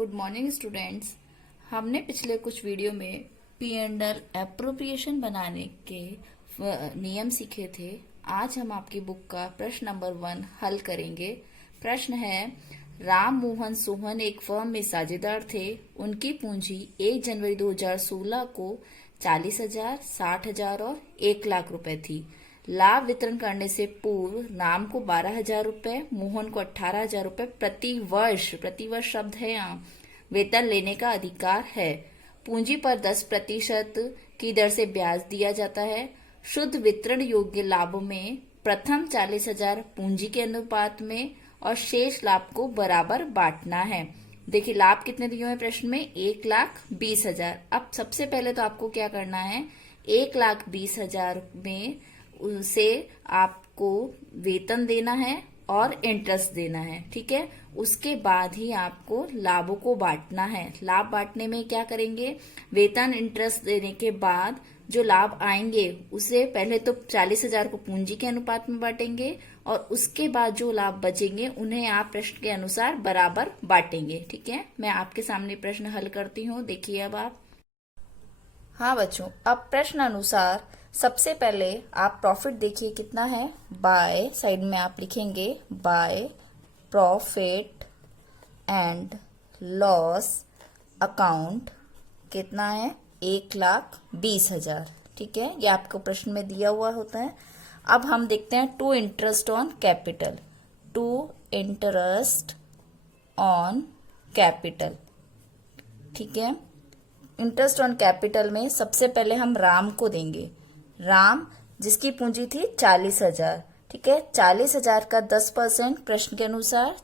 Good morning students. हमने पिछले कुछ वीडियो में पी एंडर एप्रोप्रिएशन बनाने के नियम सीखे थे। आज हम आपकी बुक का प्रश्न नंबर 1 हल करेंगे। प्रश्न है, राम मोहन सोहन एक फर्म में साझेदार थे। उनकी पूंजी 1 जनवरी 2016 को 40,000, 60,000 और 1,00,000 रुपए थी। लाभ वितरण करने से पूर्व राम को 12,000 रुपए, मोहन को 18,000 रुपए प्रतिवर्ष शब्द है यहाँ, वेतन लेने का अधिकार है। पूंजी पर 10% की दर से ब्याज दिया जाता है। शुद्ध वितरण योग्य लाभों में प्रथम 40,000 पूंजी के अनुपात में और शेष लाभ को बराबर बांटना है। देखिए लाभ कितने दिए हुए प्रश्न में, 1,20,000। अब सबसे पहले तो आपको क्या करना है, 1,20,000 में उसे आपको वेतन देना है और इंटरेस्ट देना है, ठीक है। उसके बाद ही आपको लाभों को बांटना है। लाभ बांटने में क्या करेंगे, वेतन इंटरेस्ट देने के बाद जो लाभ आएंगे उसे पहले तो 40,000 को पूंजी के अनुपात में बांटेंगे और उसके बाद जो लाभ बचेंगे उन्हें आप प्रश्न के अनुसार बराबर बांटेंगे, ठीक है। मैं आपके सामने प्रश्न हल करती हूँ, देखिए अब आप। हाँ बच्चों, अब प्रश्न अनुसार सबसे पहले आप प्रॉफिट देखिए कितना है, बाय साइड में आप लिखेंगे by profit and loss account कितना है, 1,20,000, ठीक है। ये आपको प्रश्न में दिया हुआ होता है। अब हम देखते हैं to interest on capital. To interest on capital, ठीक है। इंटरेस्ट ऑन कैपिटल में सबसे पहले हम राम को देंगे। राम जिसकी पूंजी थी 40,000, ठीक है। 40,000 का 10% प्रश्न के अनुसार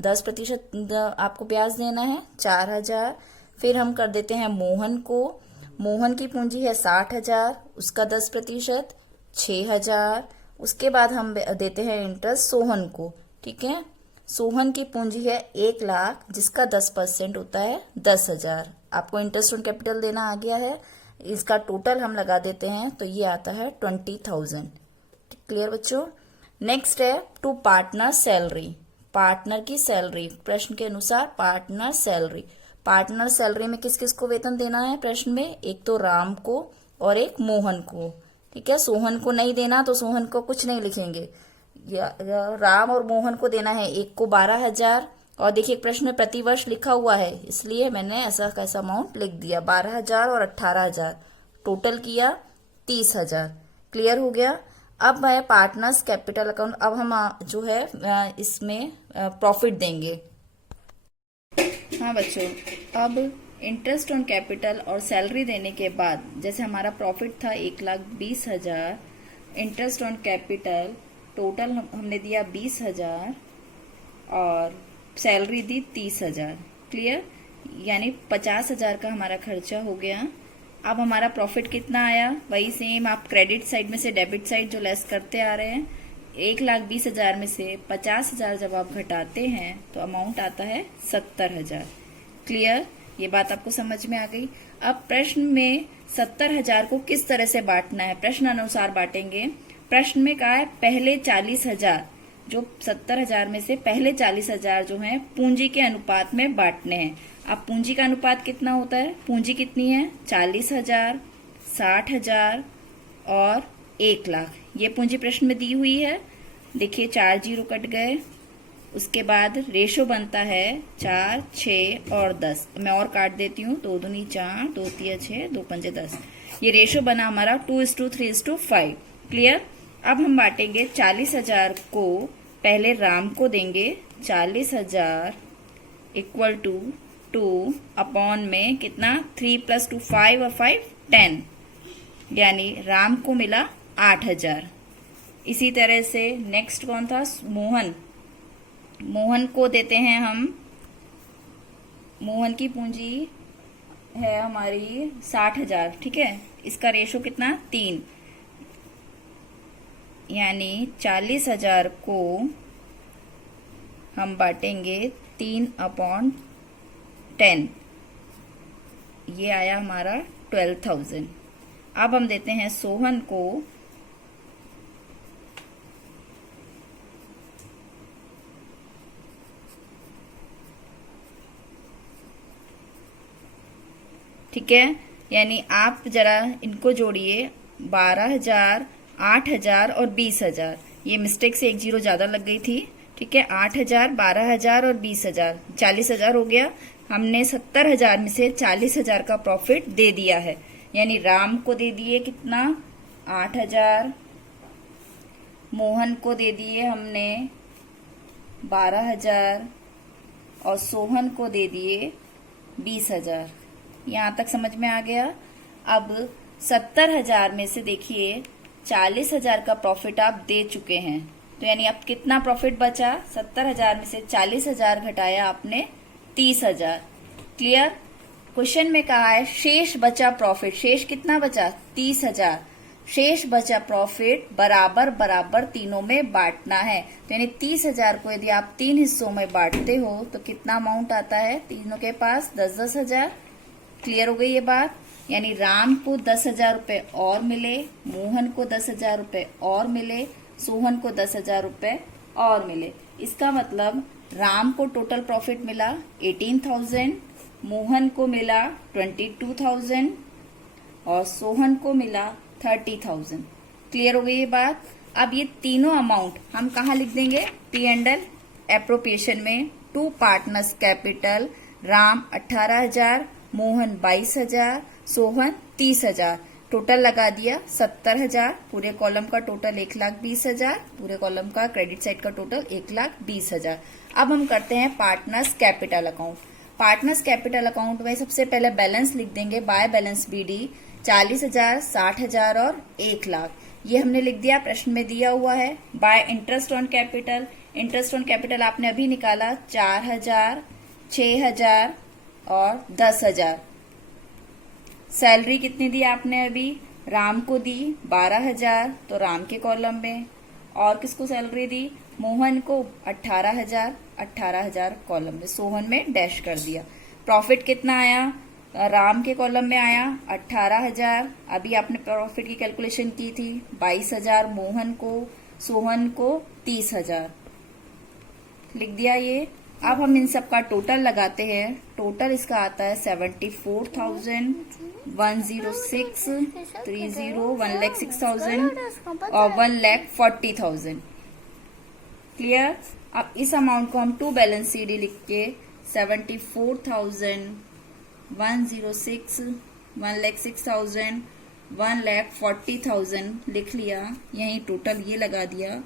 10% आपको ब्याज देना है, 4,000। फिर हम कर देते हैं मोहन को। मोहन की पूंजी है 60,000, उसका 10% 6,000। उसके बाद हम देते हैं इंटरेस्ट सोहन को, ठीक है। सोहन की पूंजी है 1,00,000, जिसका 10% होता है 10,000। आपको इंटरेस्ट ऑन कैपिटल देना आ गया है। इसका टोटल हम लगा देते हैं तो ये आता है 20,000। क्लियर बच्चों। नेक्स्ट है टू पार्टनर सैलरी। पार्टनर की सैलरी प्रश्न के अनुसार पार्टनर सैलरी। पार्टनर सैलरी में किस किस को वेतन देना है प्रश्न में, एक तो राम को और एक मोहन को, ठीक है। सोहन को नहीं देना तो सोहन को कुछ नहीं लिखेंगे। राम और मोहन को देना है, एक को 12,000 और देखिए प्रश्न में प्रतिवर्ष लिखा हुआ है इसलिए मैंने ऐसा कैसा अमाउंट लिख दिया, 12,000 और 18,000, टोटल किया 30,000। क्लियर हो गया। अब है पार्टनर्स कैपिटल अकाउंट। अब हम जो है इसमें प्रॉफिट देंगे। हाँ बच्चों, अब इंटरेस्ट ऑन कैपिटल और सैलरी देने के बाद जैसे हमारा प्रॉफिट था 1,20,000, इंटरेस्ट ऑन कैपिटल टोटल हमने दिया 20,000 और सैलरी दी 30,000। क्लियर, यानी 50,000 का हमारा खर्चा हो गया। अब हमारा प्रॉफिट कितना आया, वही सेम आप क्रेडिट साइड में से डेबिट साइड जो लेस करते आ रहे हैं, 1,20,000 में से 50,000 जब आप घटाते हैं तो अमाउंट आता है 70,000। क्लियर, ये बात आपको समझ में आ गई। अब प्रश्न में 70,000 को किस तरह से बांटना है, प्रश्न अनुसार बांटेंगे। प्रश्न में कहा है पहले 40,000, जो 70,000 में से पहले 40,000 जो है पूंजी के अनुपात में बांटने हैं। अब पूंजी का अनुपात कितना होता है, पूंजी कितनी है, 40,000, 60,000 और 1,00,000। ये पूंजी प्रश्न में दी हुई है। देखिए 4 जीरो कट गए। उसके बाद रेशो बनता है 4, 6 और 10। मैं और काट देती हूँ, 2 दूनी 4, 2 तिया 6, 2 पंजे 10। ये रेशो बना हमारा 2:3:5। क्लियर। अब हम बांटेंगे 40,000 को पहले राम को देंगे, 40,000 इक्वल टू 2 अपॉन में कितना 3 + 2 5 और 5 10, यानी राम को मिला 8,000। इसी तरह से नेक्स्ट कौन था, मोहन। मोहन को देते हैं हम, मोहन की पूंजी है हमारी 60,000, ठीक है। इसका रेशो कितना 3, यानी 40,000 को हम बांटेंगे 3/10, ये आया हमारा 12,000। अब हम देते हैं सोहन को, ठीक है, यानी आप जरा इनको जोड़िए, 12,000, 8,000 और 20,000। ये मिस्टेक से एक जीरो ज्यादा लग गई थी। ठीक है, 8,000, 12,000 और 20,000, 40,000 हो गया। हमने 70,000 में से 40,000 का प्रॉफिट दे दिया है, यानी राम को दे दिए कितना, 8,000, मोहन को दे दिए हमने 12,000 और सोहन को दे दिए 20,000। यहाँ तक समझ में आ गया। अब 70,000 में से देखिए 40,000 का प्रॉफिट आप दे चुके हैं, तो यानी अब कितना प्रॉफिट बचा, 70,000 में से 40,000 घटाया आपने 30,000। क्लियर। क्वेश्चन में कहा है शेष बचा प्रॉफिट, शेष कितना बचा, 30,000। शेष बचा प्रॉफिट बराबर बराबर तीनों में बांटना है, तो यानी 30,000 को यदि आप 3 हिस्सों में बांटते हो तो कितना अमाउंट आता है तीनों के पास, 10,000। क्लियर हो गई ये बात। यानी राम को 10,000 रुपए और मिले, मोहन को 10,000 रुपए और मिले, सोहन को 10,000 रुपए और मिले। इसका मतलब राम को टोटल प्रॉफिट मिला 18,000, मोहन को मिला 22,000 और सोहन को मिला 30,000। क्लियर हो गई ये बात। अब ये तीनों अमाउंट हम कहाँ लिख देंगे, पी एंड एल एप्रोप्रिएशन में। To partners capital, Ram 18,000, Mohan 22,000, Sohan 30,000। Total लगा दिया 70,000। पूरे कॉलम का टोटल 1,20,000, पूरे कॉलम का क्रेडिट साइड का टोटल 1,20,000। अब हम करते हैं partners capital account. Partners capital account में सबसे पहले बैलेंस लिख देंगे, बाय बैलेंस बीडी 40,000, 60,000 और 1,00,000। ये हमने लिख दिया, प्रश्न में दिया हुआ है। Bye interest on capital, interest on capital आपने अभी निकाला 4,000, 6,000 और 10,000। सैलरी कितनी दी आपने अभी, राम को दी 12,000 तो राम के कॉलम में, और किसको सैलरी दी, मोहन को 18,000, 18,000 कॉलम में, सोहन में डैश कर दिया। प्रॉफिट कितना आया, राम के कॉलम में आया 18,000। अभी आपने प्रॉफिट की कैलकुलेशन की थी, 22,000 मोहन को, सोहन को 30,000 लिख दिया ये। अब हम इन सब का टोटल लगाते हैं। टोटल इसका आता है 74,000, 10630, 1,06,000 और 1,40,000। क्लियर। अब इस अमाउंट को हम टू बैलेंस सीडी लिख के 74,000, 106, 1,06,000, 1,40,000 लिख लिया। यही टोटल ये लगा दिया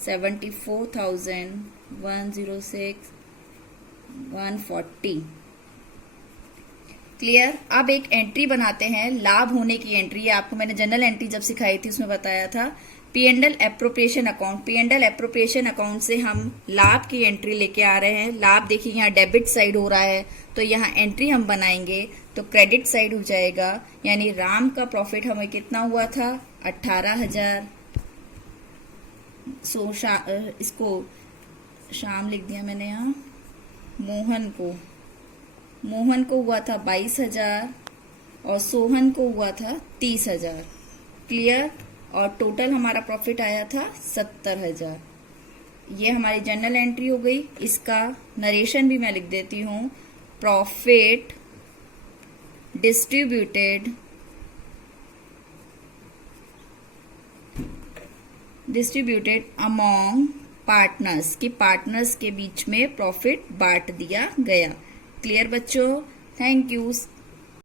74,000, 106, 140। क्लियर। अब एक एंट्री बनाते हैं, लाभ होने की एंट्री। आपको मैंने जनरल एंट्री जब सिखाई थी उसमें बताया था। P and L appropriation account, P and L appropriation account से हम लाभ की एंट्री लेके आ रहे हैं। लाभ देखिए यहाँ डेबिट साइड हो रहा है, तो यहाँ एंट्री हम बनाएंगे तो क्रेडिट साइड हो जाएगा। यानी राम का प्रॉफिट हमें कितना हुआ था, 18,000। इसको शाम लिख दिया मैंने यहाँ। मोहन को हुआ था 22,000 और सोहन को हुआ था 30,000। क्लियर। और टोटल हमारा प्रॉफिट आया था 70,000। ये हमारी जर्नल एंट्री हो गई। इसका नरेशन भी मैं लिख देती हूँ, प्रॉफिट डिस्ट्रीब्यूटेड अमॉन्ग पार्टनर्स, कि पार्टनर्स के बीच में प्रॉफिट बांट दिया गया। क्लियर बच्चों, थैंक यू।